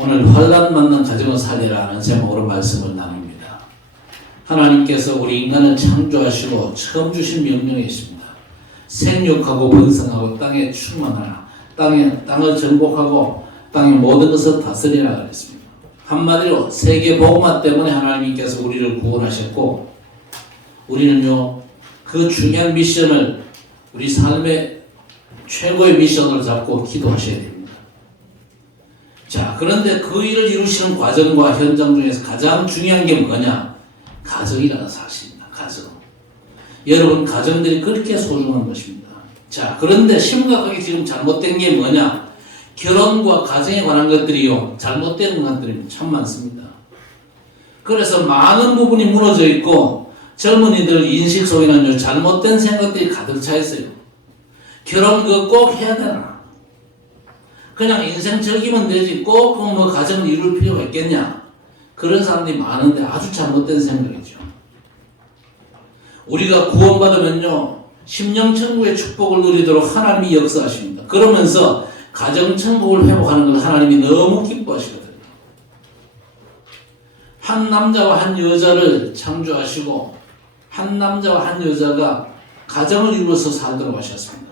오늘 환난 만난 가정을 살리라는 제목으로 말씀을 나눕니다. 하나님께서 우리 인간을 창조하시고 처음 주신 명령이 있습니다. 생육하고 번성하고 땅에 충만하라. 땅을 정복하고 땅의 모든 것을 다스리라 그랬습니다. 한마디로 세계 복음화 때문에 하나님께서 우리를 구원하셨고, 우리는요 그 중요한 미션을 우리 삶의 최고의 미션으로 잡고 기도하셔야 됩니다. 자, 그런데 그 일을 이루시는 과정과 현장 중에서 가장 중요한 게 뭐냐? 가정이라는 사실입니다. 가정. 여러분, 가정들이 그렇게 소중한 것입니다. 자, 그런데 심각하게 지금 잘못된 게 뭐냐? 결혼과 가정에 관한 것들이요, 잘못된 것들이 참 많습니다. 그래서 많은 부분이 무너져 있고, 젊은이들 인식 속에는 잘못된 생각들이 가득 차 있어요. 결혼 그거 꼭 해야 되나? 그냥 인생 즐기면 되지 꼭 뭐 가정을 이룰 필요가 있겠냐? 그런 사람들이 많은데 아주 잘못된 생각이죠. 우리가 구원받으면요 심령천국의 축복을 누리도록 하나님이 역사하십니다. 그러면서 가정천국을 회복하는 걸 하나님이 너무 기뻐하시거든요. 한 남자와 한 여자를 창조하시고 한 남자와 한 여자가 가정을 이루어서 살도록 하셨습니다.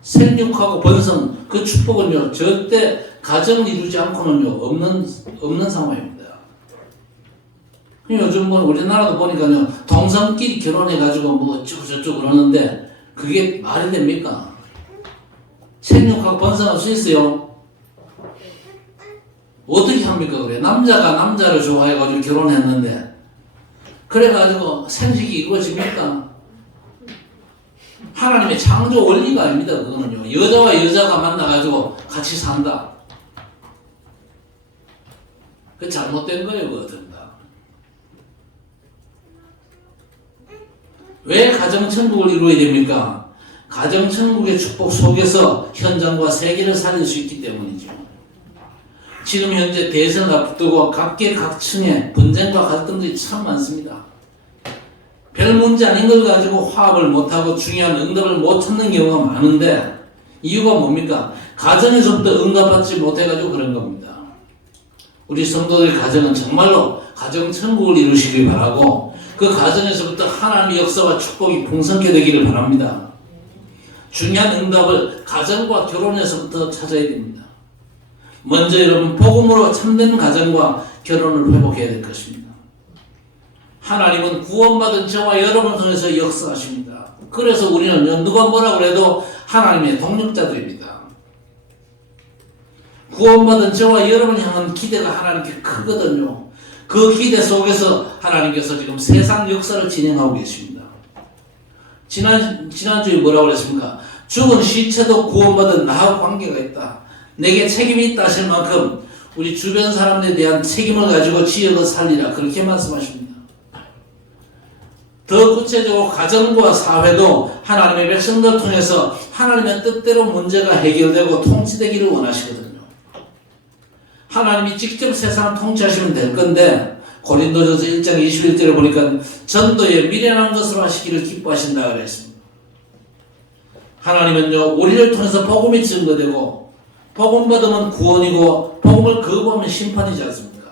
생육하고 번성, 그 축복은요 절대 가정을 이루지 않고는요 없는 상황입니다. 요즘 뭐 우리나라도 보니까요 동성끼리 결혼해가지고 뭐 어쩌고저쩌고 그러는데 그게 말이 됩니까? 생육하고 번성할 수 있어요? 어떻게 합니까? 그래 남자가 남자를 좋아해가지고 결혼했는데 그래가지고 생식이 이루어집니까? 하나님의 창조 원리가 아닙니다. 그거는요. 여자와 여자가 만나가지고 같이 산다. 그 잘못된 거예요. 그거든 다. 왜 가정천국을 이루어야 됩니까? 가정천국의 축복 속에서 현장과 세계를 살릴 수 있기 때문이죠. 지금 현재 대선을 앞두고 각계각층의 분쟁과 갈등들이 참 많습니다. 별 문제 아닌 걸 가지고 화합을 못하고 중요한 응답을 못 찾는 경우가 많은데 이유가 뭡니까? 가정에서부터 응답받지 못해가지고 그런 겁니다. 우리 성도들 가정은 정말로 가정천국을 이루시길 바라고 그 가정에서부터 하나님의 역사와 축복이 풍성케 되기를 바랍니다. 중요한 응답을 가정과 결혼에서부터 찾아야 됩니다. 먼저 여러분 복음으로 참된 가정과 결혼을 회복해야 될 것입니다. 하나님은 구원받은 저와 여러분을 통해서 역사하십니다. 그래서 우리는 누가 뭐라 그래도 하나님의 동력자들입니다. 구원받은 저와 여러분을 향한 기대가 하나님께 크거든요. 그 기대 속에서 하나님께서 지금 세상 역사를 진행하고 계십니다. 지난주에 뭐라고 그랬습니까? 죽은 시체도 구원받은 나하고 관계가 있다. 내게 책임이 있다 하실 만큼 우리 주변 사람들에 대한 책임을 가지고 지역을 살리라. 그렇게 말씀하십니다. 더 구체적으로 가정과 사회도 하나님의 백성들을 통해서 하나님의 뜻대로 문제가 해결되고 통치되기를 원하시거든요. 하나님이 직접 세상을 통치하시면 될 건데 고린도전서 1장 21절에 보니까 전도에 미련한 것으로 하시기를 기뻐하신다 그랬습니다. 하나님은요 우리를 통해서 복음이 증거되고 복음 받으면 구원이고 복음을 거부하면 심판이지 않습니까?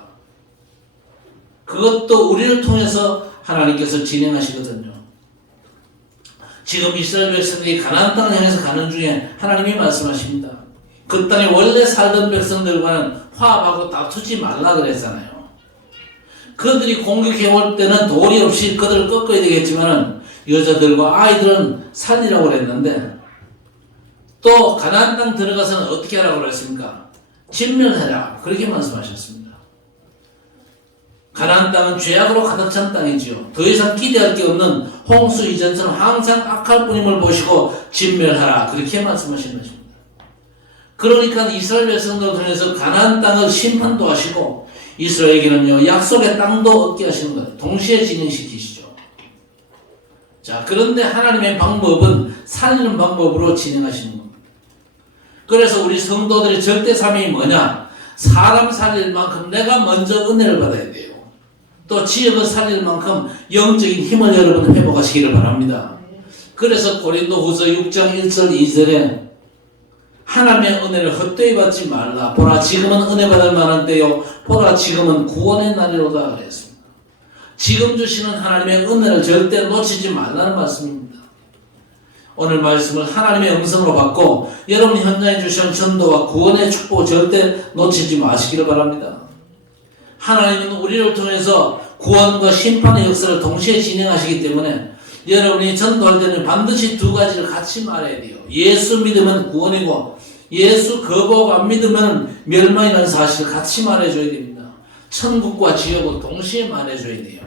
그것도 우리를 통해서 하나님께서 진행하시거든요. 지금 이스라엘 백성들이 가나안 땅을 향해서 가는 중에 하나님이 말씀하십니다. 그 땅에 원래 살던 백성들과는 화합하고 다투지 말라 그랬잖아요. 그들이 공격해 올 때는 도리 없이 그들을 꺾어야 되겠지만 여자들과 아이들은 살리라고 그랬는데 또 가나안 땅 들어가서는 어떻게 하라고 그랬습니까? 진멸하라 그렇게 말씀하셨습니다. 가나안 땅은 죄악으로 가득 찬 땅이지요. 더 이상 기대할 게 없는 홍수 이전처럼 항상 악할 뿐임을 보시고 진멸하라 그렇게 말씀하신 것입니다. 그러니까 이스라엘 백성들을 통해서 가나안 땅을 심판도 하시고 이스라엘에게는요 약속의 땅도 얻게 하시는 것 동시에 진행시키시죠. 자, 그런데 하나님의 방법은 살리는 방법으로 진행하시는 겁니다. 그래서 우리 성도들의 절대사명이 뭐냐? 사람 살릴 만큼 내가 먼저 은혜를 받아야 돼요. 또 지역을 살릴 만큼 영적인 힘을 여러분 회복하시기를 바랍니다. 그래서 고린도후서 6장 1절 2절에 하나님의 은혜를 헛되이 받지 말라. 보라 지금은 은혜 받을 만한 때요 보라 지금은 구원의 날이로다 그랬습니다. 지금 주시는 하나님의 은혜를 절대 놓치지 말라는 말씀입니다. 오늘 말씀을 하나님의 음성으로 받고 여러분 현장에 주시는 전도와 구원의 축복을 절대 놓치지 마시기를 바랍니다. 하나님은 우리를 통해서 구원과 심판의 역사를 동시에 진행하시기 때문에 여러분이 전도할 때는 반드시 두 가지를 같이 말해야 돼요. 예수 믿으면 구원이고 예수 거부하고 안 믿으면 멸망이라는 사실을 같이 말해줘야 됩니다. 천국과 지옥을 동시에 말해줘야 돼요.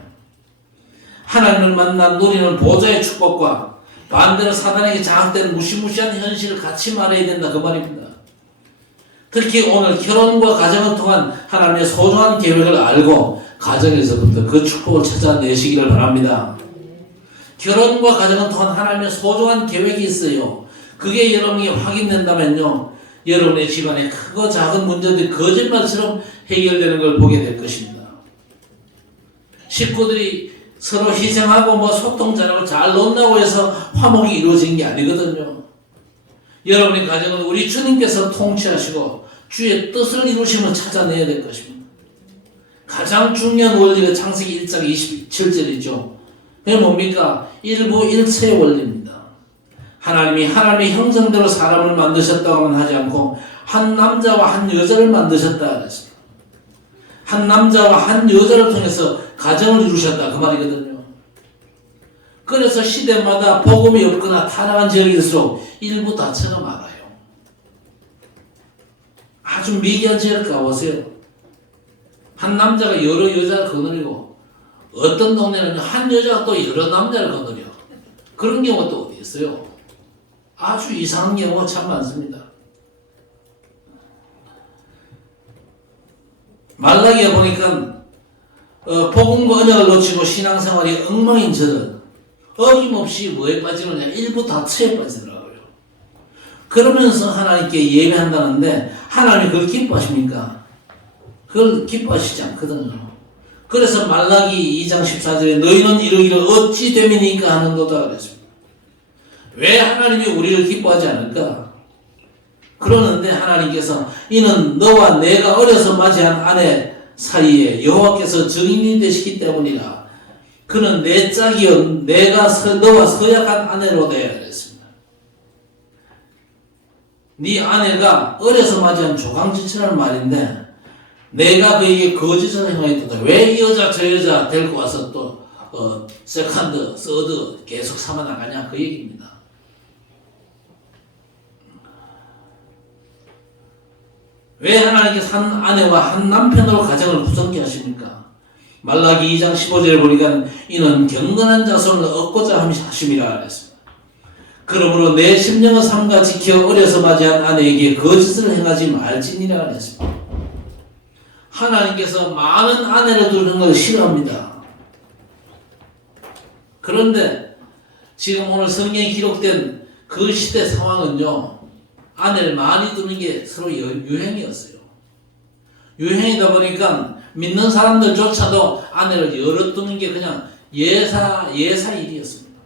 하나님을 만난 누리는 보좌의 축복과 반대로 사단에게 장악되는 무시무시한 현실을 같이 말해야 된다 그 말입니다. 특히 오늘 결혼과 가정을 통한 하나님의 소중한 계획을 알고 가정에서부터 그 축복을 찾아내시기를 바랍니다. 결혼과 가정을 통한 하나님의 소중한 계획이 있어요. 그게 여러분에게 확인된다면요, 여러분의 집안에 크고 작은 문제들이 거짓말처럼 해결되는 걸 보게 될 것입니다. 식구들이 서로 희생하고 소통 잘하고 잘 논다고 해서 화목이 이루어진 게 아니거든요. 여러분의 가정은 우리 주님께서 통치하시고 주의 뜻을 이루시면 찾아내야 될 것입니다. 가장 중요한 원리가 창세기 1장 27절이죠. 그게 뭡니까? 일부일체의 원리입니다. 하나님이 하나님의 형상대로 사람을 만드셨다고는 하지 않고 한 남자와 한 여자를 만드셨다 그랬습니다. 한 남자와 한 여자를 통해서 가정을 이루셨다 그 말이거든요. 그래서 시대마다 복음이 없거나 타락한 지역일수록 일부 다처가 많아요. 아주 미개한 지역 가보세요. 한 남자가 여러 여자를 거느리고 어떤 동네는 한 여자가 또 여러 남자를 거느려. 그런 경우가 또 어디 있어요? 아주 이상한 경우가 참 많습니다. 말라기에 보니까 복음과 언약을 놓치고 신앙생활이 엉망인 저는 어김없이 뭐에 빠지느냐? 일부 다처에 빠지더라고요. 그러면서 하나님께 예배한다는데 하나님이 그걸 기뻐하십니까? 그걸 기뻐하시지 않거든요. 그래서 말라기 2장 14절에 너희는 이르기를 어찌 됨이니까 하는도다 그랬습니다. 왜 하나님이 우리를 기뻐하지 않을까? 그러는데 하나님께서 이는 너와 내가 어려서 맞이한 아내 사이에 여호와께서 증인이 되시기 때문이라. 그는 내 짝이여 내가 너와 서약한 아내로 되어야 그랬습니다. 네 아내가 어려서 맞이한 조강지처라는 말인데 내가 그에게 거짓을 행하였다. 왜 이 여자 저 여자 데리고 와서 또 세컨드, 서드 계속 삼아 나가냐 그 얘기입니다. 왜 하나님께서 한 아내와 한 남편으로 가정을 구성케 하십니까? 말라기 2장 15절에 보니까 이는 경건한 자손을 얻고자 하심이라 했습니다. 그러므로 내 심령을 삼가 지켜 어려서 맞이한 아내에게 거짓을 행하지 말지니라 했습니다. 하나님께서 많은 아내를 두는 걸 싫어합니다. 그런데 지금 오늘 성경에 기록된 그 시대 상황은요, 아내를 많이 두는 게 서로 유행이었어요. 유행이다 보니까 믿는 사람들조차도 아내를 여러 두는 게 그냥 예사 일이었습니다.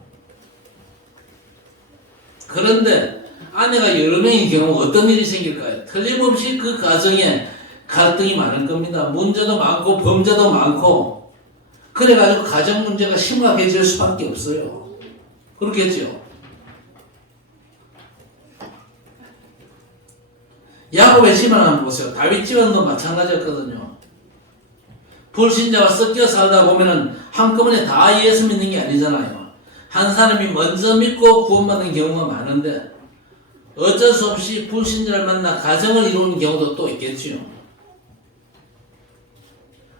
그런데 아내가 여러 명인 경우 어떤 일이 생길까요? 틀림없이 그 가정에 갈등이 많을 겁니다. 문제도 많고 범죄도 많고 그래가지고 가정 문제가 심각해질 수밖에 없어요. 그렇겠죠? 야곱의 집안 한번 보세요. 다윗 집안도 마찬가지였거든요. 불신자와 섞여 살다 보면은 한꺼번에 다 예수 믿는 게 아니잖아요. 한 사람이 먼저 믿고 구원받는 경우가 많은데 어쩔 수 없이 불신자를 만나 가정을 이루는 경우도 또 있겠지요.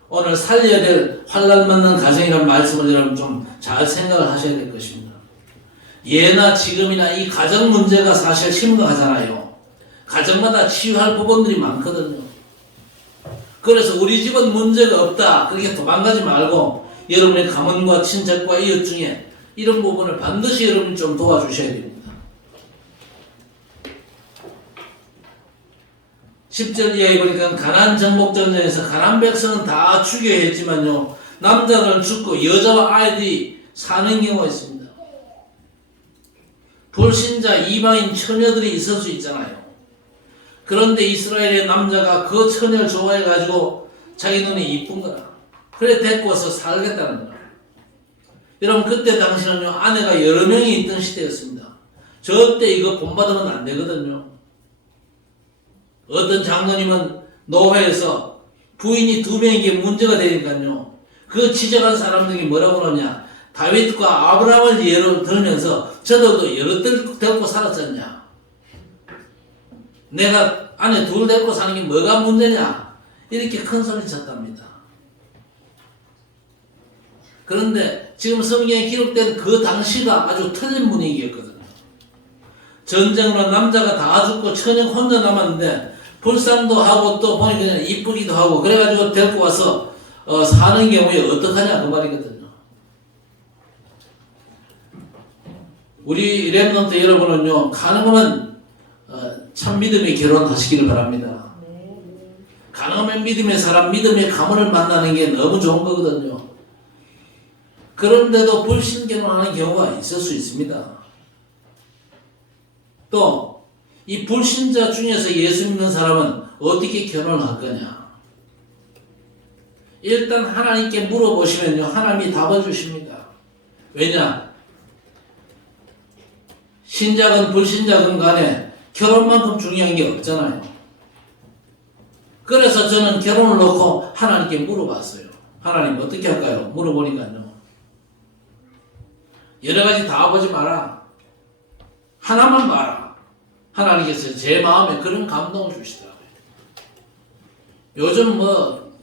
오늘 살려야 될 환난 만난 가정이라는 말씀을 여러분 좀 잘 생각을 하셔야 될 것입니다. 예나 지금이나 이 가정 문제가 사실 심각하잖아요. 가정마다 치유할 부분들이 많거든요. 그래서 우리 집은 문제가 없다 그렇게 도망가지 말고 여러분의 가문과 친척과 이웃 중에 이런 부분을 반드시 여러분이 좀 도와주셔야 됩니다. 10절 이하에 보니까 가나안 정복전쟁에서 가나안 백성은 다 죽여야 했지만요, 남자들은 죽고 여자와 아이들이 사는 경우가 있습니다. 불신자 이방인 처녀들이 있을 수 있잖아요. 그런데 이스라엘의 남자가 그 처녀를 좋아해가지고 자기 눈이 이쁜 거라. 그래 데리고 와서 살겠다는 거야. 여러분 그때 당시는요 아내가 여러 명이 있던 시대였습니다. 저때 이거 본받으면 안 되거든요. 어떤 장로님은 노회에서 부인이 2명이게 문제가 되니까요. 그 지적한 사람들이 뭐라고 그러냐. 다윗과 아브라함을 예로 들면서 저들도 여러 데리고 살았잖냐. 내가 아내 둘 데리고 사는 게 뭐가 문제냐. 이렇게 큰 소리 쳤답니다. 그런데 지금 성경에 기록된 그 당시가 아주 틀린 분위기였거든요. 전쟁으로 남자가 다 죽고 처녀 혼자 남았는데 불쌍도 하고 또 보니 그냥 이쁘기도 하고 그래가지고 데리고 와서 사는 경우에 어떡하냐 그 말이거든요. 우리 렘넌트 여러분은요 가능하면 참 믿음의 결혼하시기를 바랍니다. 가능하면 믿음의 사람, 믿음의 가문을 만나는 게 너무 좋은 거거든요. 그런데도 불신결혼하는 경우가 있을 수 있습니다. 또 이 불신자 중에서 예수 믿는 사람은 어떻게 결혼을 할 거냐? 일단 하나님께 물어보시면요 하나님이 답을 주십니다. 왜냐? 신자건 불신자건 간에 결혼만큼 중요한 게 없잖아요. 그래서 저는 결혼을 놓고 하나님께 물어봤어요. 하나님 어떻게 할까요? 물어보니까요. 여러 가지 다 보지 마라. 하나만 봐라. 하나님께서 제 마음에 그런 감동을 주시더라고요. 요즘 뭐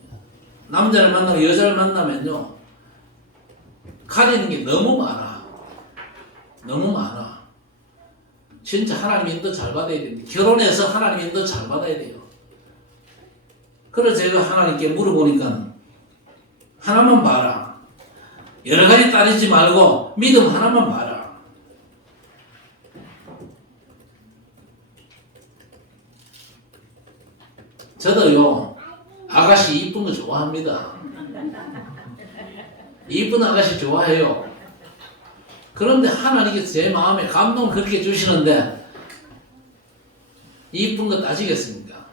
남자를 만나고 여자를 만나면요 가리는 게 너무 많아. 너무 많아. 진짜 하나님 인도 잘 받아야 됩니다. 결혼해서 하나님 인도 잘 받아야 돼요. 그래서 제가 하나님께 물어보니까 하나만 봐라. 여러 가지 따르지 말고 믿음 하나만 봐라. 저도요 아가씨 이쁜 거 좋아합니다. 이쁜 아가씨 좋아해요. 그런데 하나님께서 제 마음에 감동을 그렇게 주시는데 이쁜 거 따지겠습니까?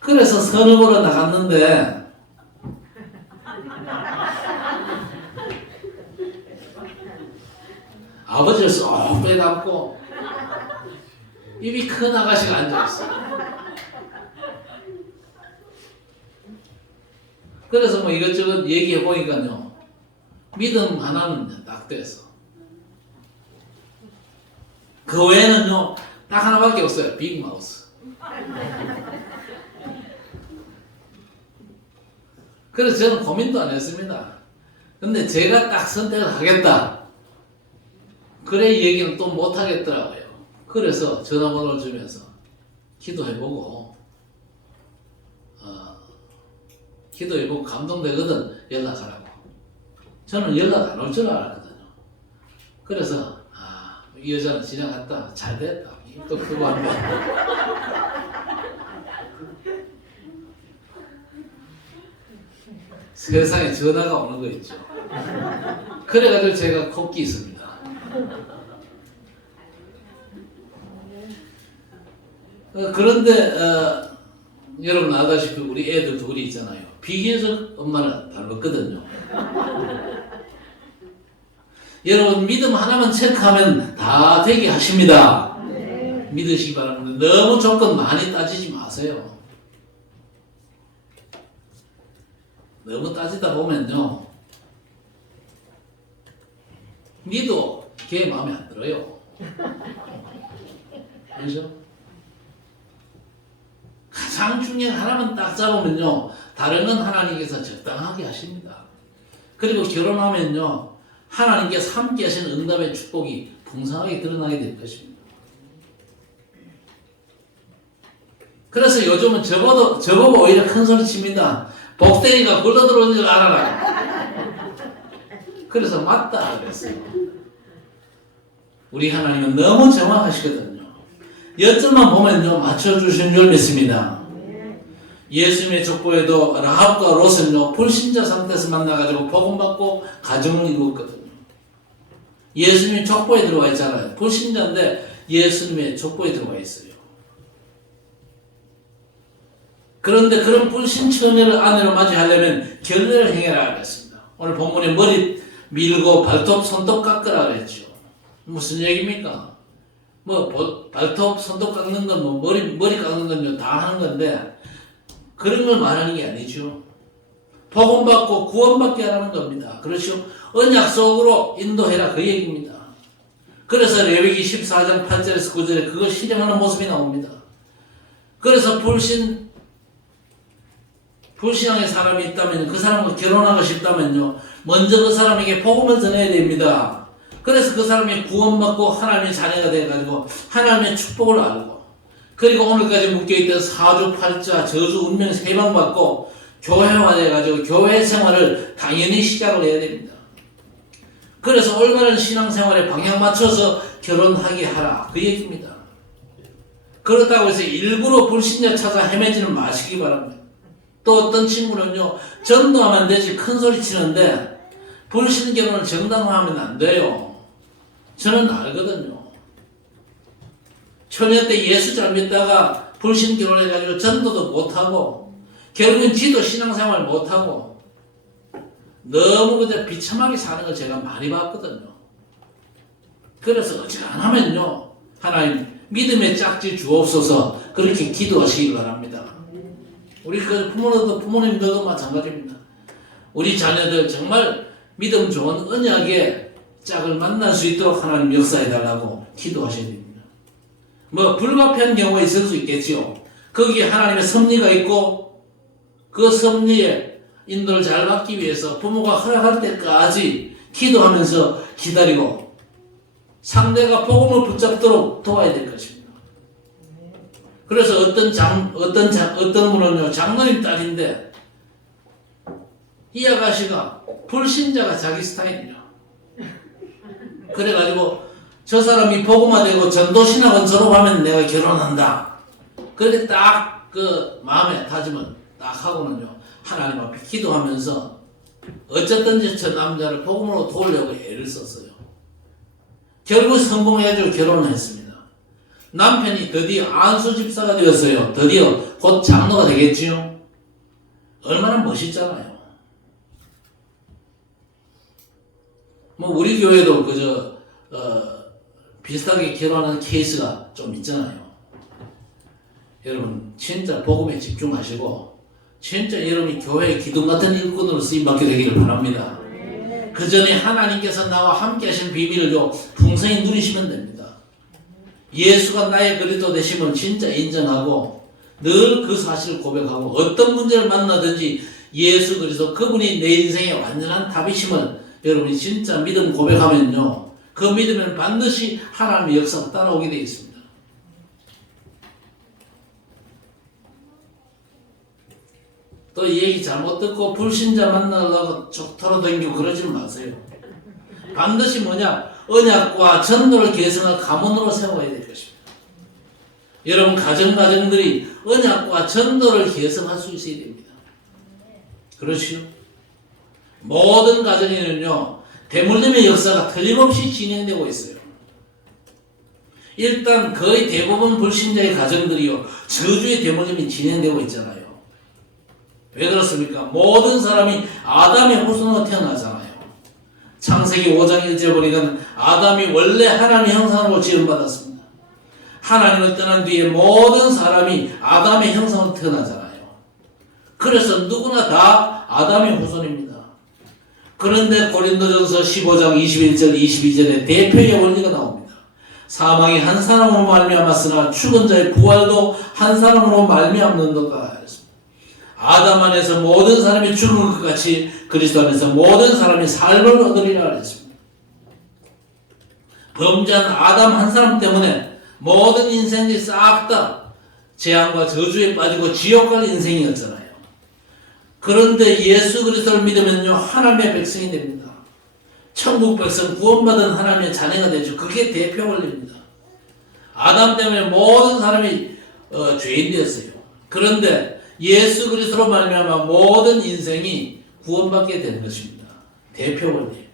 그래서 선을 보러 나갔는데 아버지를 쏙 빼갖고 입이 큰 아가씨가 앉아있어요. 그래서 뭐 이것저것 얘기해 보니까요 믿음 하나는 딱 됐어. 그 외에는요 딱 하나밖에 없어요. 빅마우스. 그래서 저는 고민도 안 했습니다. 근데 제가 딱 선택을 하겠다. 그래 얘기는 또 못 하겠더라고요. 그래서 전화번호를 주면서 기도해보고 기도해보고 감동되거든 연락하라고. 저는 연락 안 올 줄 알았거든요. 그래서 이 여자는 지나갔다. 잘 됐다. 또 그거 한번. 세상에 전화가 오는 거 있죠. 그래가지고 제가 콧기 있습니다. 그런데 여러분 아다시피 우리 애들 둘이 있잖아요. 비교적 엄마는 닮았거든요. 여러분 믿음 하나만 체크하면 다 되게 하십니다. 믿으시기 바랍니다. 너무 조건 많이 따지지 마세요. 너무 따지다 보면요 니도 걔 마음에 안 들어요. 그렇죠? 가장 중요한 하나만 딱 잡으면요 다른 건 하나님께서 적당하게 하십니다. 그리고 결혼하면요 하나님께서 함께 하시는 응답의 축복이 풍성하게 드러나게 될 것입니다. 그래서 요즘은 저보고 오히려 큰 소리 칩니다. 복대리가 굴러 들어오는 줄 알아라. 그래서 맞다 그랬어요. 우리 하나님은 너무 정확하시거든요. 여점만 보면요 맞춰주신 줄 믿습니다. 예수님의 족보에도 라합과 롯은요 불신자 상태에서 만나가지고 복음받고 가정을 이루었거든요. 예수님의 족보에 들어와 있잖아요. 불신자인데 예수님의 족보에 들어와 있어요. 그런데 그런 불신 처녀를 아내로 맞이하려면 결례를 행해라 그랬습니다. 오늘 본문에 머리 밀고 발톱 손톱 깎으라 그랬죠. 무슨 얘기입니까? 발톱 손톱 깎는 건 머리 깎는 건요 다 하는 건데 그런 걸 말하는 게 아니죠. 복음 받고 구원받게 하라는 겁니다. 그렇죠? 언약 속으로 인도해라 그 얘기입니다. 그래서 레위기 14장 8절에서 9절에 그걸 실행하는 모습이 나옵니다. 그래서 불신앙의 사람이 있다면 그 사람과 결혼하고 싶다면요 먼저 그 사람에게 복음을 전해야 됩니다. 그래서 그 사람이 구원받고 하나님의 자녀가 돼가지고 하나님의 축복을 알고 그리고 오늘까지 묶여있던 사주팔자 저주 운명 세방 받고 교회화 돼가지고 교회 생활을 당연히 시작을 해야 됩니다. 그래서 올바른 신앙생활에 방향 맞춰서 결혼하게 하라 그 얘기입니다. 그렇다고 해서 일부러 불신자 찾아 헤매지는 마시기 바랍니다. 또 어떤 친구는요 전도하면 되지 큰 소리 치는데 불신 결혼을 정당화하면 안 돼요. 저는 알거든요. 처녀 때 예수 잘 믿다가 불신 결혼해가지고 전도도 못하고 결국엔 지도 신앙생활 못하고 너무 그저 비참하게 사는 걸 제가 많이 봤거든요. 그래서 어지간하면요 하나님 믿음의 짝지 주옵소서 그렇게 기도하시기 바랍니다. 우리 그 부모님들도 마찬가지입니다. 우리 자녀들 정말 믿음 좋은 언약의 짝을 만날 수 있도록 하나님 역사해달라고 기도하셔야 됩니다. 불가피한 경우가 있을 수 있겠지요. 거기에 하나님의 섭리가 있고 그 섭리에 인도를 잘 받기 위해서 부모가 허락할 때까지 기도하면서 기다리고 상대가 복음을 붙잡도록 도와야 될 것입니다. 그래서 어떤 분은요 장로님 딸인데 이 아가씨가 불신자가 자기 스타일이냐. 그래가지고 저 사람이 복음화되고 전도신학원 졸업하면 내가 결혼한다. 그렇게 딱 그 마음에 다짐은 딱 하고는요 하나님 앞에 기도하면서 어쨌든지 저 남자를 복음으로 도우려고 애를 썼어요. 결국 성공해가지고 결혼을 했습니다. 남편이 드디어 안수 집사가 되었어요. 드디어 곧 장로가 되겠지요. 얼마나 멋있잖아요. 우리 교회도 비슷하게 결혼하는 케이스가 좀 있잖아요. 여러분 진짜 복음에 집중하시고 진짜 여러분이 교회의 기둥 같은 일꾼으로 쓰임받게 되기를 바랍니다. 그 전에 하나님께서 나와 함께 하신 비밀을 풍성히 누리시면 됩니다. 예수가 나의 그리스도 되심을 진짜 인정하고 늘 그 사실을 고백하고 어떤 문제를 만나든지 예수 그리스도 그분이 내 인생의 완전한 답이심을 여러분이 진짜 믿음 고백하면요 그 믿음은 반드시 하나님의 역사가 따라오게 되어 있습니다. 또 이 얘기 잘못 듣고 불신자 만나려고 тор어다니고 그러지는 마세요. 반드시 언약과 전도를 개성할 가문으로 세워야 될 것입니다. 여러분 가정들이 언약과 전도를 개성할 수 있어야 됩니다. 그렇지요? 모든 가정에는요 대물림의 역사가 틀림없이 진행되고 있어요. 일단 거의 대부분 불신자의 가정들이요 저주의 대물림이 진행되고 있잖아요. 왜 그렇습니까? 모든 사람이 아담의 후손으로 태어나잖아요. 창세기 5장 1절 보니까 아담이 원래 하나님의 형상으로 지음받았습니다. 하나님을 떠난 뒤에 모든 사람이 아담의 형상으로 태어나잖아요. 그래서 누구나 다 아담의 후손입니다. 그런데 고린도전서 15장 21절 22절에 대표의 원리가 나옵니다. 사망이 한 사람으로 말미암았으나 죽은 자의 부활도 한 사람으로 말미암는도다. 아담 안에서 모든 사람이 죽는 것 같이 그리스도 안에서 모든 사람이 삶을 얻으리라 그랬습니다. 범죄한 아담 한 사람 때문에 모든 인생이 싹 다 재앙과 저주에 빠지고 지옥 갈 인생이었잖아요. 그런데 예수 그리스도를 믿으면요 하나님의 백성이 됩니다. 천국 백성 구원받은 하나님의 자녀가 되죠. 그게 대표 원리입니다. 아담 때문에 모든 사람이 죄인 되었어요. 그런데 예수 그리스도로 말미암아 모든 인생이 구원받게 되는 것입니다. 대표 원리.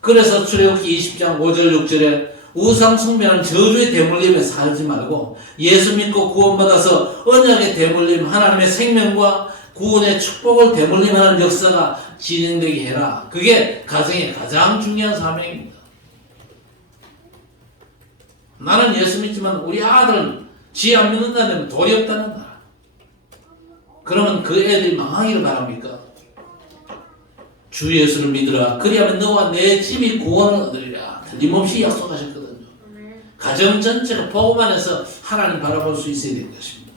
그래서 출애굽기 20장 5절 6절에 우상 숭배하는 저주에 대물림에 살지 말고 예수 믿고 구원받아서 언약에 대물림, 하나님의 생명과 구원의 축복을 대물림하는 역사가 진행되게 해라. 그게 가정의 가장 중요한 사명입니다. 나는 예수 믿지만 우리 아들 지 안 믿는다면 돌이 없다는다. 그러면 그 애들이 망하기를 바랍니까? 주 예수를 믿으라. 그리하면 너와 내 집이 구원을 얻으리라. 틀림없이 약속하셨거든요. 가정 전체가 복음 안에서 하나님 바라볼 수 있어야 될 것입니다.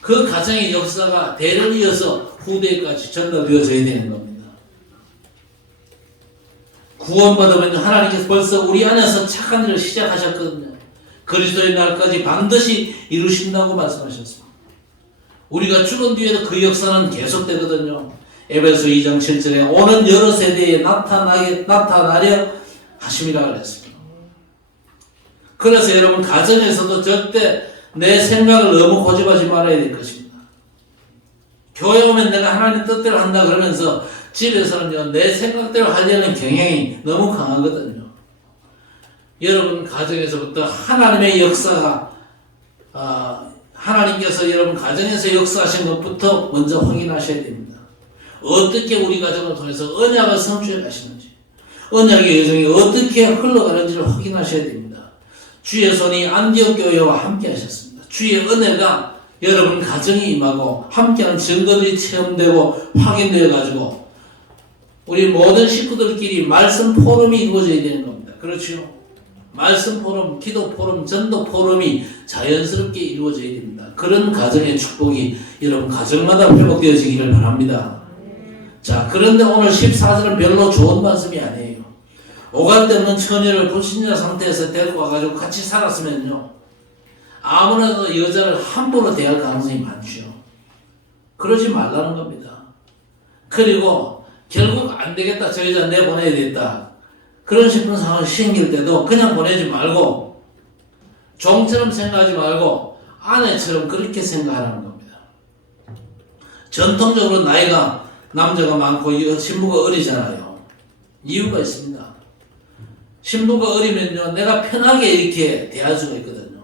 그 가정의 역사가 대를 이어서 후대까지 전달되어져야 되는 겁니다. 구원받으면 하나님께서 벌써 우리 안에서 착한 일을 시작하셨거든요. 그리스도의 날까지 반드시 이루신다고 말씀하셨습니다. 우리가 죽은 뒤에도 그 역사는 계속되거든요. 에베소 2장 7절에 오는 여러 세대에 나타나려 하심이라 그랬습니다. 그래서 여러분 가정에서도 절대 내 생각을 너무 고집하지 말아야 될 것입니다. 교회 오면 내가 하나님 뜻대로 한다 그러면서 집에서는요 내 생각대로 하려는 경향이 너무 강하거든요. 여러분 가정에서부터 하나님의 역사가 하나님께서 여러분 가정에서 역사하신 것부터 먼저 확인하셔야 됩니다. 어떻게 우리 가정을 통해서 언약을 성취해 가시는지, 언약의 여정이 어떻게 흘러가는지를 확인하셔야 됩니다. 주의 손이 안디옥 교회와 함께 하셨습니다. 주의 은혜가 여러분 가정에 임하고 함께하는 증거들이 체험되고 확인되어 가지고 우리 모든 식구들끼리 말씀 포럼이 이루어져야 되는 겁니다. 그렇죠? 말씀 포럼, 기도 포럼, 전도 포럼이 자연스럽게 이루어져야 됩니다. 그런 가정의 축복이 여러분 가정마다 회복되어지기를 바랍니다. 자, 그런데 오늘 14절은 별로 좋은 말씀이 아니에요. 오갈 데 없는 처녀를 불신자 상태에서 데리고 와가지고 같이 살았으면요 아무래도 여자를 함부로 대할 가능성이 많죠. 그러지 말라는 겁니다. 그리고 결국 안 되겠다, 저 여자 내보내야 되겠다 그런 싶은 상황이 생길 때도 그냥 보내지 말고 종처럼 생각하지 말고 아내처럼 그렇게 생각하라는 겁니다. 전통적으로 나이가 남자가 많고 신부가 어리잖아요. 이유가 있습니다. 신부가 어리면요 내가 편하게 이렇게 대할 수가 있거든요.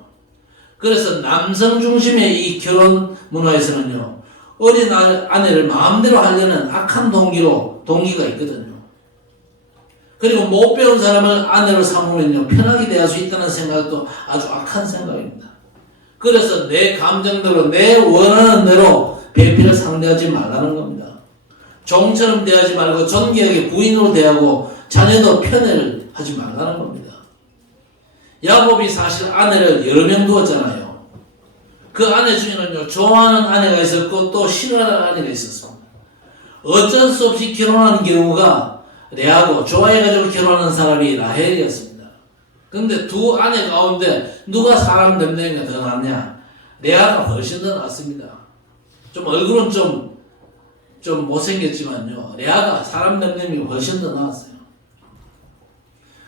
그래서 남성 중심의 이 결혼 문화에서는요 어린 아내를 마음대로 하려는 악한 동기가 있거든요. 그리고 못 배운 사람을 아내로 삼으면요 편하게 대할 수 있다는 생각도 아주 악한 생각입니다. 그래서 내 감정대로 내 원하는 대로 배필을 상대하지 말라는 겁니다. 종처럼 대하지 말고 존귀하게 부인으로 대하고 자녀도 편애를 하지 말라는 겁니다. 야곱이 사실 아내를 여러 명 두었잖아요. 그 아내 중에는요 좋아하는 아내가 있었고 또 싫어하는 아내가 있었습니다. 어쩔 수 없이 결혼하는 경우가 레아고 좋아해가지고 결혼하는 사람이 라헬이었습니다. 그런데 두 아내 가운데 누가 사람 됨됨이가 더 낫냐? 레아가 훨씬 더 낫습니다. 좀 얼굴은 좀 못생겼지만요 레아가 사람 됨됨이 훨씬 더 나았어요.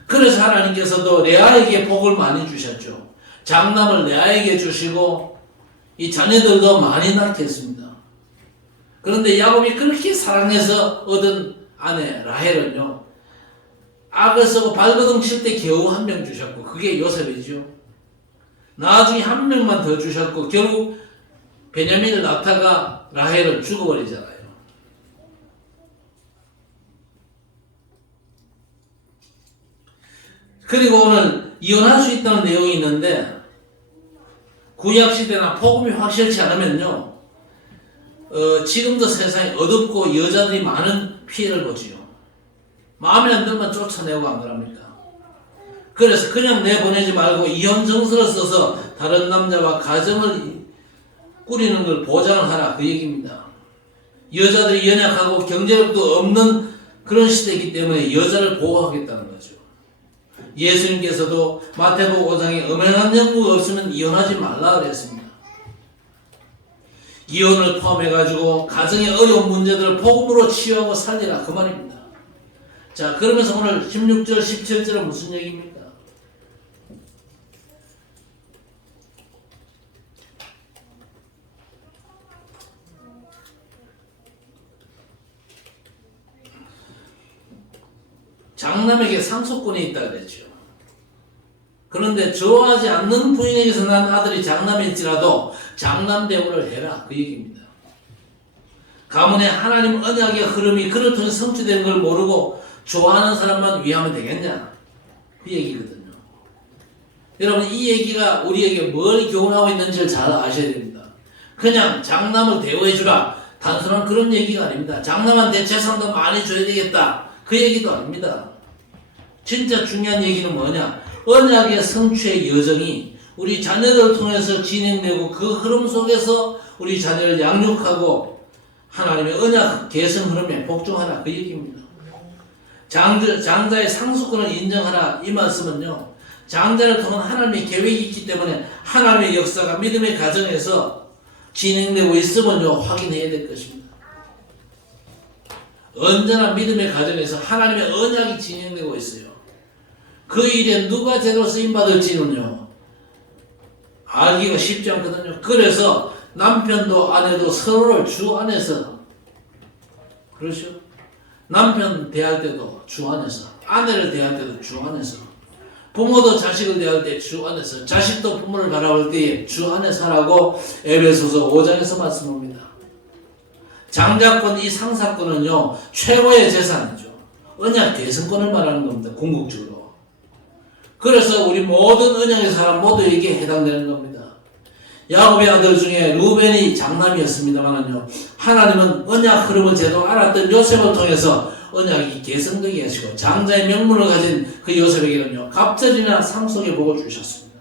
그래서 하나님께서도 레아에게 복을 많이 주셨죠. 장남을 레아에게 주시고 이 자녀들도 많이 낳게 했습니다. 그런데 야곱이 그렇게 사랑해서 얻은 아내 라헬은요 악을 쓰고 발버둥 칠 때 겨우 한 명 주셨고 그게 요셉이죠. 나중에 한 명만 더 주셨고 결국 베냐민을 낳다가 라헬은 죽어버리잖아요. 그리고 오늘 이혼할 수 있다는 내용이 있는데 구약시대나 복음이 확실치 않으면요 지금도 세상이 어둡고 여자들이 많은 피해를 보지요. 마음에 안 들면 쫓아내고 안 그럽니까? 그래서 그냥 내보내지 말고 이혼 정서를 써서 다른 남자와 가정을 꾸리는 걸 보장을 하라 그 얘기입니다. 여자들이 연약하고 경제력도 없는 그런 시대이기 때문에 여자를 보호하겠다는 거죠. 예수님께서도 마태복음 5장에 엄연한 연고가 없으면 이혼하지 말라 그랬습니다. 이혼을 포함해가지고 가정의 어려운 문제들을 복음으로 치유하고 살리라 그 말입니다. 자, 그러면서 오늘 16절 17절은 무슨 얘기입니까? 장남에게 상속권이 있다 그랬죠. 그런데 좋아하지 않는 부인에게서 난 아들이 장남일지라도 장남 대우를 해라. 그 얘기입니다. 가문의 하나님 언약의 흐름이 그를 통해 성취되는 걸 모르고 좋아하는 사람만 위하면 되겠냐? 그 얘기거든요. 여러분, 이 얘기가 우리에게 뭘 교훈하고 있는지를 잘 아셔야 됩니다. 그냥 장남을 대우해주라. 단순한 그런 얘기가 아닙니다. 장남한테 재산도 많이 줘야 되겠다. 그 얘기도 아닙니다. 진짜 중요한 얘기는 뭐냐? 언약의 성취의 여정이 우리 자녀들을 통해서 진행되고 그 흐름 속에서 우리 자녀를 양육하고 하나님의 언약 계승 흐름에 복종하라. 그 얘기입니다. 장자의 상속권을 인정하라. 이 말씀은요, 장자를 통한 하나님의 계획이 있기 때문에 하나님의 역사가 믿음의 가정에서 진행되고 있으면요, 확인해야 될 것입니다. 언제나 믿음의 가정에서 하나님의 언약이 진행되고 있어요. 그 일에 누가 제대로 쓰임받을지는요, 알기가 쉽지 않거든요. 그래서 남편도 아내도 서로를 주 안에서, 그렇죠? 남편 대할 때도 주 안에서, 아내를 대할 때도 주 안에서, 부모도 자식을 대할 때 주 안에서, 자식도 부모를 바라볼 때에 주 안에서 하라고 에베소서 5장에서 말씀합니다. 장자권, 이 상사권은요, 최고의 재산이죠. 언약 계승권을 말하는 겁니다. 궁극적으로. 그래서 우리 모든 언약의 사람 모두에게 해당되는 겁니다. 야곱의 아들 중에 루벤이 장남이었습니다만은요, 하나님은 언약 흐름을 제대로 알았던 요셉을 통해서 언약이 계승되게 하시고 장자의 명분을 가진 그 요셉에게는요, 갑절이나 상속의 복을 주셨습니다.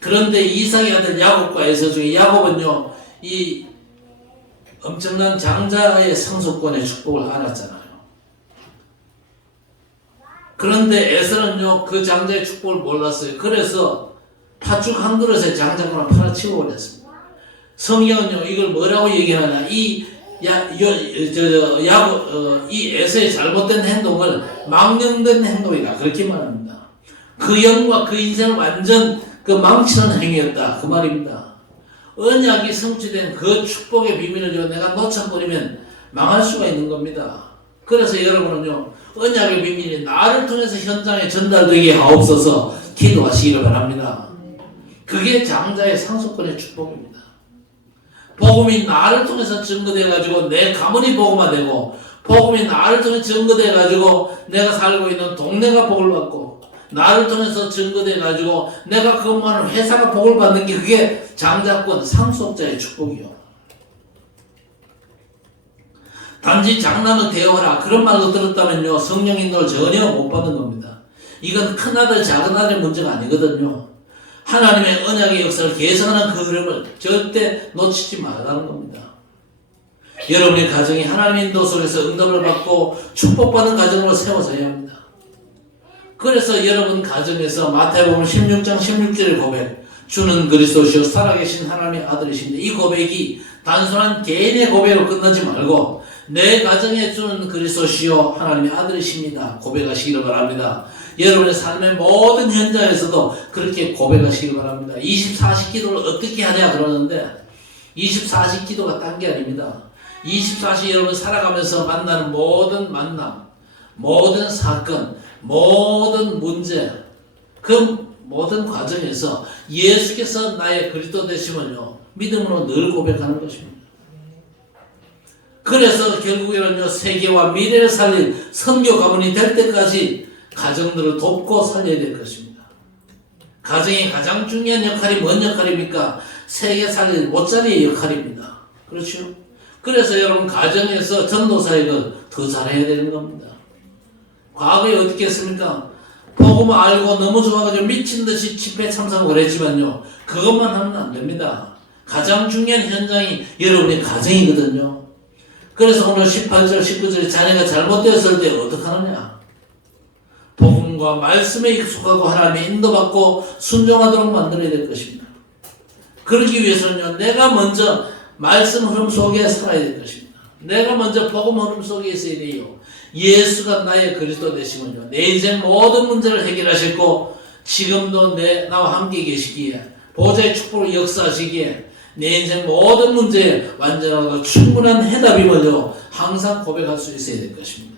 그런데 이삭의 아들 야곱과 에서 중에 야곱은요, 이 엄청난 장자의 상속권의 축복을 알았잖아요. 그런데 에서는요, 그 장자의 축복을 몰랐어요. 그래서 팥죽 한 그릇에 장자권을 팔아치워 버렸습니다. 성경은요, 이걸 뭐라고 얘기하냐? 이 에서의 잘못된 행동을 망령된 행동이다. 그렇게 말합니다. 그 영과 그 인생을 완전 망치는 행위였다. 그 말입니다. 언약이 성취된 그 축복의 비밀을 내가 놓쳐버리면 망할 수가 있는 겁니다. 그래서 여러분은요, 언약의 비밀이 나를 통해서 현장에 전달되게 하옵소서 기도하시기를 바랍니다. 그게 장자의 상속권의 축복입니다. 복음이 나를 통해서 증거돼가지고 내 가문이 복음화되고, 복음이 나를 통해 증거돼가지고 내가 살고 있는 동네가 복을 받고, 나를 통해서 증거돼가지고 내가 근무하는 회사가 복을 받는 게 그게 장자권 상속자의 축복이요. 단지 장남을 대우하라 그런 말도 들었다면요, 성령 인도를 전혀 못 받은 겁니다. 이건 큰아들 작은아들의 문제가 아니거든요. 하나님의 언약의 역사를 계승하는 그 흐름을 절대 놓치지 말라는 겁니다. 여러분의 가정이 하나님의 인도 속에서 응답을 받고 축복받는 가정으로 세워져야 합니다. 그래서 여러분 가정에서 마태복음 16장 16절의 고백, 주는 그리스도시요 살아계신 하나님의 아들이신데, 이 고백이 단순한 개인의 고백으로 끝나지 말고 내 가정에 주는 그리스도시요 하나님의 아들이십니다 고백하시기를 바랍니다. 여러분의 삶의 모든 현장에서도 그렇게 고백하시기 바랍니다. 24시 기도를 어떻게 하냐 그러는데, 24시 기도가 딴 게 아닙니다. 24시 여러분 살아가면서 만나는 모든 만남, 모든 사건, 모든 문제, 그 모든 과정에서 예수께서 나의 그리스도 되심을요, 믿음으로 늘 고백하는 것입니다. 그래서 결국에는요, 세계와 미래를 살릴 선교 가문이 될 때까지 가정들을 돕고 살려야 될 것입니다. 가정의 가장 중요한 역할이 뭔 역할입니까? 세계 살릴 못자리의 역할입니다. 그렇죠? 그래서 여러분 가정에서 전도사역을 더 잘해야 되는 겁니다. 과거에 어떻게 했습니까? 복음 알고 너무 좋아가지고 미친듯이 집회 참석을 그랬지만요, 그것만 하면 안 됩니다. 가장 중요한 현장이 여러분의 가정이거든요. 그래서 오늘 18절 19절에 자녀가 잘못되었을 때 어떡하느냐? 복음과 말씀에 익숙하고 하나님의 인도받고 순종하도록 만들어야 될 것입니다. 그러기 위해서는요, 내가 먼저 말씀 흐름 속에 살아야 될 것입니다. 내가 먼저 복음 흐름 속에 있어야 돼요. 예수가 나의 그리스도 되시면요, 내 인생 모든 문제를 해결하셨고 지금도 나와 함께 계시기에, 보좌의 축복을 역사하시기에 내 인생 모든 문제에 완전하고 충분한 해답임을요 항상 고백할 수 있어야 될 것입니다.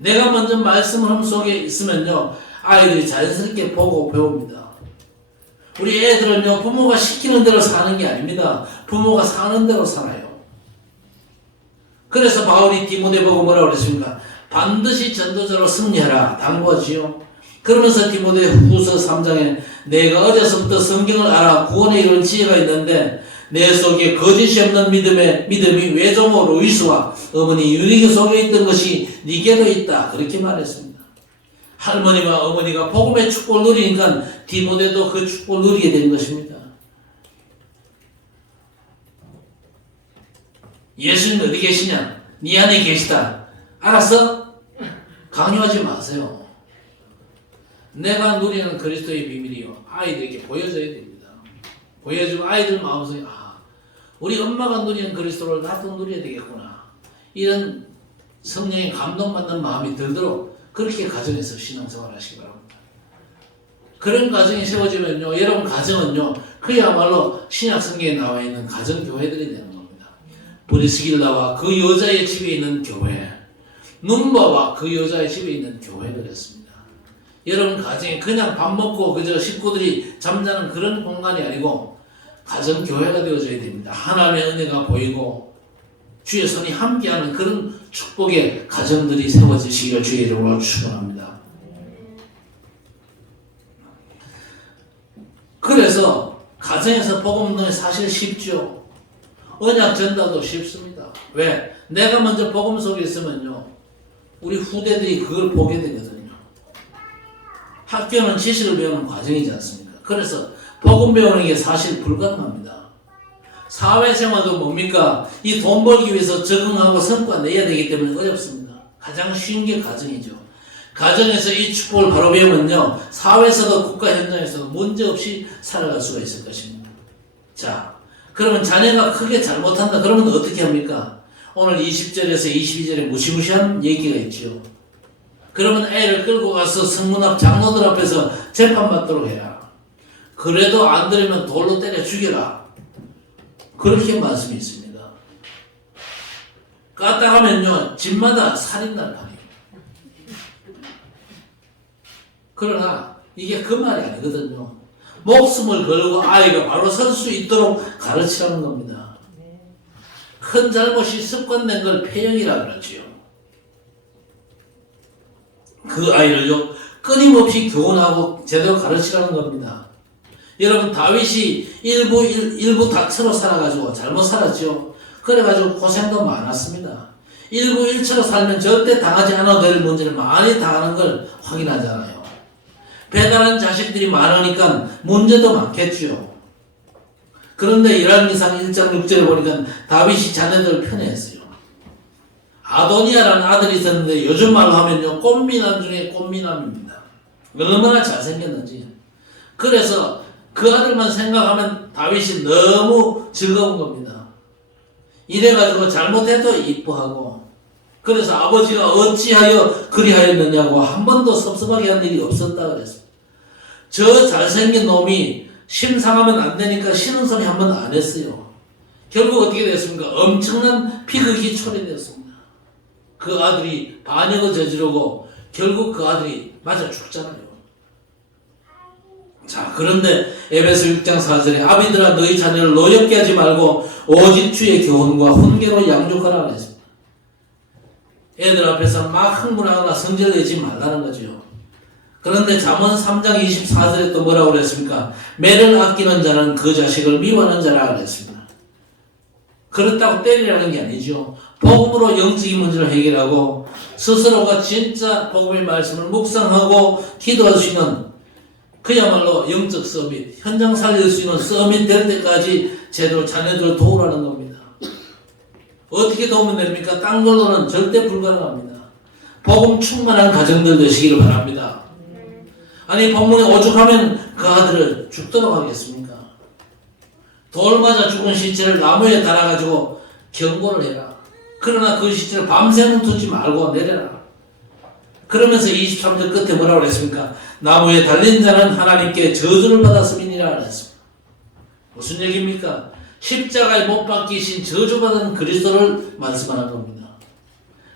내가 먼저 말씀 속에 있으면요, 아이들이 자연스럽게 보고 배웁니다. 우리 애들은요, 부모가 시키는 대로 사는 게 아닙니다. 부모가 사는 대로 살아요. 그래서 바울이 디모데 보고 뭐라고 그랬습니까? 반드시 전도자로 승리하라 당부하지요. 그러면서 디모데 후서 3장에 내가 어려서부터 성경을 알아 구원에 이르는 지혜가 있는데 내 속에 거짓이 없는 믿음이 외조모 로이스와 어머니 유니게 속에 있던 것이 네게도 있다. 그렇게 말했습니다. 할머니와 어머니가 복음의 축복을 누리니까 디모데도 그 축복을 누리게 된 것입니다. 예수님 어디 계시냐? 네 안에 계시다. 알았어? 강요하지 마세요. 내가 누리는 그리스도의 비밀이요. 아이들에게 보여줘야 됩니다. 보여주면 아이들 마음속에 우리 엄마가 누리는 그리스도를 나도 누려야 되겠구나. 이런 성령의 감동받는 마음이 들도록 그렇게 가정에서 신앙생활 하시기 바랍니다. 그런 가정이 세워지면요. 여러분 가정은요. 그야말로 신약 성경에 나와 있는 가정교회들이 되는 겁니다. 브리스길라와 그 여자의 집에 있는 교회, 눈바와 그 여자의 집에 있는 교회가 됐습니다. 여러분 가정에 그냥 밥 먹고 그저 식구들이 잠자는 그런 공간이 아니고 가정교회가 되어져야 됩니다. 하나님의 은혜가 보이고 주의 손이 함께하는 그런 축복의 가정들이 세워지시기를 주의 이름으로 축원합니다. 그래서 가정에서 복음 운동이 사실 쉽죠. 언약 전달도 쉽습니다. 왜? 내가 먼저 복음 속에 있으면요. 우리 후대들이 그걸 보게 되거든요. 학교는 지식을 배우는 과정이지 않습니까? 그래서 복음 배우는 게 사실 불가능합니다. 사회생활도 뭡니까? 이 돈 벌기 위해서 적응하고 성과 내야 되기 때문에 어렵습니다. 가장 쉬운 게 가정이죠. 가정에서 이 축복을 바로 배우면요. 사회에서도 국가 현장에서도 문제없이 살아갈 수가 있을 것입니다. 자, 그러면 자녀가 크게 잘못한다. 그러면 어떻게 합니까? 오늘 20절에서 22절에 무시무시한 얘기가 있죠. 그러면 애를 끌고 가서 성문 앞 장로들 앞에서 재판받도록 해라. 그래도 안 들으면 돌로 때려 죽여라. 그렇게 말씀이 있습니다. 까딱하면요. 집마다 살인날판이에요. 그러나 이게 그 말이 아니거든요. 목숨을 걸고 아이가 바로 설 수 있도록 가르치라는 겁니다. 큰 잘못이 습관된 걸 폐역이라 그러지요. 그 아이를요. 끊임없이 교훈하고 제대로 가르치라는 겁니다. 여러분 다윗이 일부 닥쳐로 살아가지고 잘못 살았죠. 그래가지고 고생도 많았습니다. 일부 일처로 살면 절대 당하지 않아도 될 문제를 많이 당하는 걸 확인하잖아요. 배달한 자식들이 많으니까 문제도 많겠죠. 그런데 열왕기상 1장 6절에 보니까 다윗이 자녀들을 편애했어요. 아도니아라는 아들이 있었는데 요즘 말로 하면요. 꽃미남 중에 꽃미남입니다. 얼마나 잘생겼는지. 그래서 그 아들만 생각하면 다윗이 너무 즐거운 겁니다. 이래가지고 잘못해도 이뻐하고 그래서 아버지가 어찌하여 그리하였느냐고 한 번도 섭섭하게 한 일이 없었다 그랬습니다. 저 잘생긴 놈이 심상하면 안 되니까 싫은 소리 한 번도 안 했어요. 결국 어떻게 됐습니까? 엄청난 비극이 초래되었습니다. 그 아들이 반역을 저지르고 결국 그 아들이 맞아 죽잖아요. 자, 그런데 에베소 6장 4절에 아비들아 너희 자녀를 노엽게 하지 말고 오직 주의 교훈과 훈계로 양육하라 그랬습니다. 애들 앞에서 막 흥분하거나 성질내지 말라는 거죠. 그런데 잠언 3장 24절에 또 뭐라고 그랬습니까? 매를 아끼는 자는 그 자식을 미워하는 자라 그랬습니다. 그렇다고 때리라는 게 아니죠. 복음으로 영적인 문제를 해결하고 스스로가 진짜 복음의 말씀을 묵상하고 기도할 수 있는 그야말로 영적 서밋, 현장 살릴 수 있는 서밋 될 때까지 제대로 자녀들을 도우라는 겁니다. 어떻게 도우면 됩니까? 딴 걸로는 절대 불가능합니다. 복음 충만한 가정들 되시기를 바랍니다. 아니 본문에 오죽하면 그 아들을 죽도록 하겠습니까? 돌 맞아 죽은 시체를 나무에 달아가지고 경고를 해라. 그러나 그 시체를 밤새는 두지 말고 내려라. 그러면서 23절 끝에 뭐라고 그랬습니까? 나무에 달린 자는 하나님께 저주를 받았음이니라 그랬습니다. 무슨 얘기입니까? 십자가에 못 박히신 저주받은 그리스도를 말씀하는 겁니다.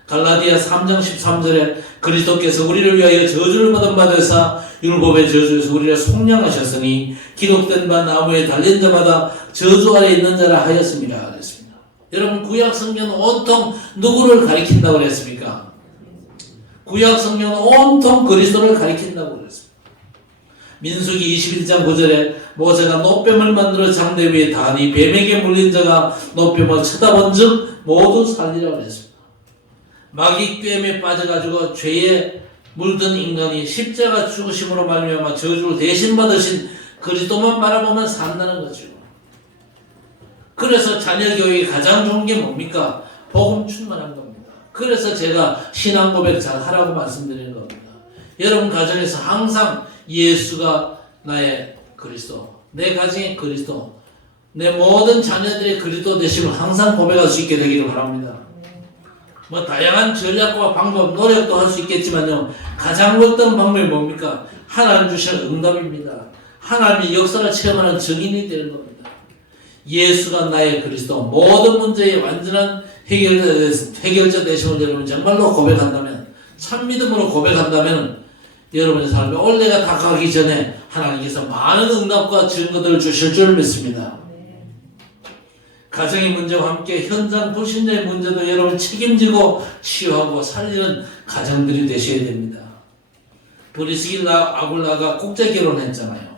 갈라디아 3장 13절에 그리스도께서 우리를 위하여 저주를 받은 바 되사 율법의 저주에서 우리를 속량하셨으니 기록된 바 나무에 달린 자마다 저주 아래 있는 자라 하였습니다. 그랬습니다. 여러분, 구약 성경은 온통 누구를 가리킨다고 그랬습니까? 구약 성경은 온통 그리스도를 가리킨다고 그랬습니다. 민수기 21장 9절에 모세가 노뱀을 만들어 장대 위에 다니 뱀에게 물린 자가 노뱀을 쳐다본 즉 모두 살리라고 했습니다. 마귀 꿰매에 빠져가지고 죄에 물든 인간이 십자가 죽으심으로 말미암아 저주를 대신 받으신 그리스도만 바라보면 산다는 거죠. 그래서 자녀교육이 가장 좋은 게 뭡니까? 복음 충만한 겁니다. 그래서 제가 신앙 고백 잘 하라고 말씀드리는 겁니다. 여러분 가정에서 항상 예수가 나의 그리스도, 내 가정의 그리스도, 내 모든 자녀들의 그리스도 되심을 항상 고백할 수 있게 되기를 바랍니다. 뭐 다양한 전략과 방법, 노력도 할 수 있겠지만요, 가장 어떤 방법이 뭡니까? 하나님 주신 응답입니다. 하나님의 역사를 체험하는 증인이 되는 겁니다. 예수가 나의 그리스도, 모든 문제의 완전한 해결자 되심을 여러분 정말로 고백한다면, 참 믿음으로 고백한다면 여러분의 삶에 올해가 다가가기 전에 하나님께서 많은 응답과 증거들을 주실 줄 믿습니다. 가정의 문제와 함께 현장 불신자의 문제도 여러분 책임지고 치유하고 살리는 가정들이 되셔야 됩니다. 브리스길라 아굴라가 국제 결혼했잖아요.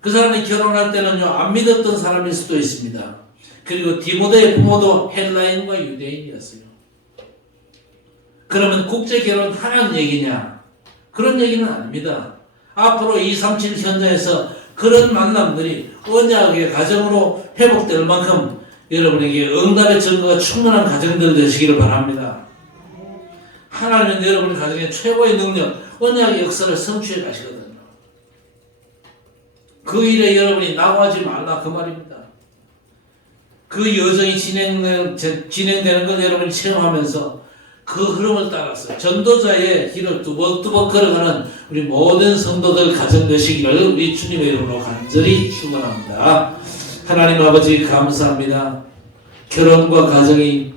그 사람이 결혼할 때는요, 안 믿었던 사람일 수도 있습니다. 그리고 디모데의 부모도 헬라인과 유대인이었어요. 그러면 국제 결혼 하라는 얘기냐? 그런 얘기는 아닙니다. 앞으로 237 현장에서 그런 만남들이 언약의 가정으로 회복될 만큼 여러분에게 응답의 증거가 충만한 가정들 되시기를 바랍니다. 하나님은 여러분 가정의 최고의 능력, 언약의 역사를 성취해 가시거든요. 그 일에 여러분이 나고하지 말라 그 말입니다. 그 여정이 진행되는 걸 여러분이 체험하면서 그 흐름을 따라서 전도자의 길을 뚜벅뚜벅 걸어가는 우리 모든 성도들 가정 되시기를 우리 주님의 이름으로 간절히 축원합니다. 하나님 아버지 감사합니다. 결혼과 가정이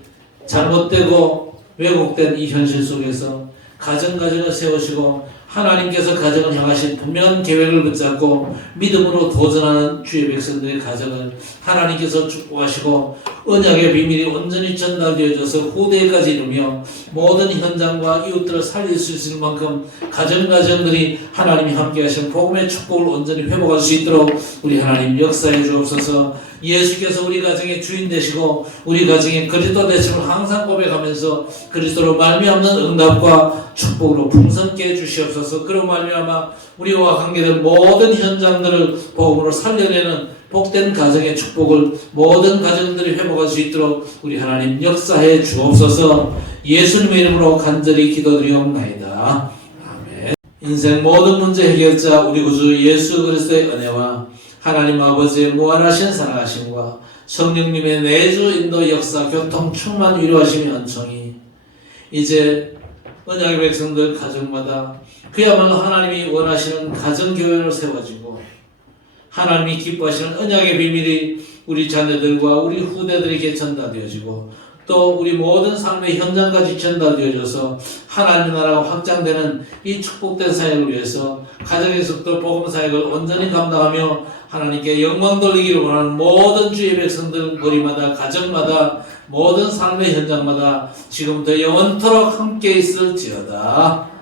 잘못되고 왜곡된 이 현실 속에서 가정을 세우시고 하나님께서 가정을 향하신 분명한 계획을 붙잡고 믿음으로 도전하는 주의 백성들의 가정을 하나님께서 축복하시고 언약의 비밀이 온전히 전달되어져서 후대까지 이루며 모든 현장과 이웃들을 살릴 수 있을 만큼 가정들이 하나님이 함께하신 복음의 축복을 온전히 회복할 수 있도록 우리 하나님 역사해 주옵소서. 예수께서 우리 가정의 주인 되시고 우리 가정의 그리스도 되심을 항상 고백하면서 그리스도로 말미암는 응답과 축복으로 풍성케 해주시옵소서. 그로 말미암아 우리와 관계된 모든 현장들을 복음으로 살려내는 복된 가정의 축복을 모든 가정들이 회복할 수 있도록 우리 하나님 역사해 주옵소서. 예수님의 이름으로 간절히 기도드리옵나이다. 아멘. 인생 모든 문제 해결자 우리 구주 예수 그리스도의 은혜와 하나님 아버지의 무한하신 사랑하심과 성령님의 내주 인도 역사 교통 충만 위로하심의 은총이 이제 언약의 백성들 가정마다 그야말로 하나님이 원하시는 가정교회로 세워지고 하나님이 기뻐하시는 언약의 비밀이 우리 자녀들과 우리 후대들에게 전달되어지고 또 우리 모든 삶의 현장까지 전달되어져서 하나님의 나라가 확장되는 이 축복된 사역을 위해서 가정에서부터 복음 사역을 온전히 감당하며 하나님께 영광 돌리기를 원하는 모든 주의 백성들 머리마다 가정마다 모든 삶의 현장마다 지금부터 영원토록 함께 있을지어다.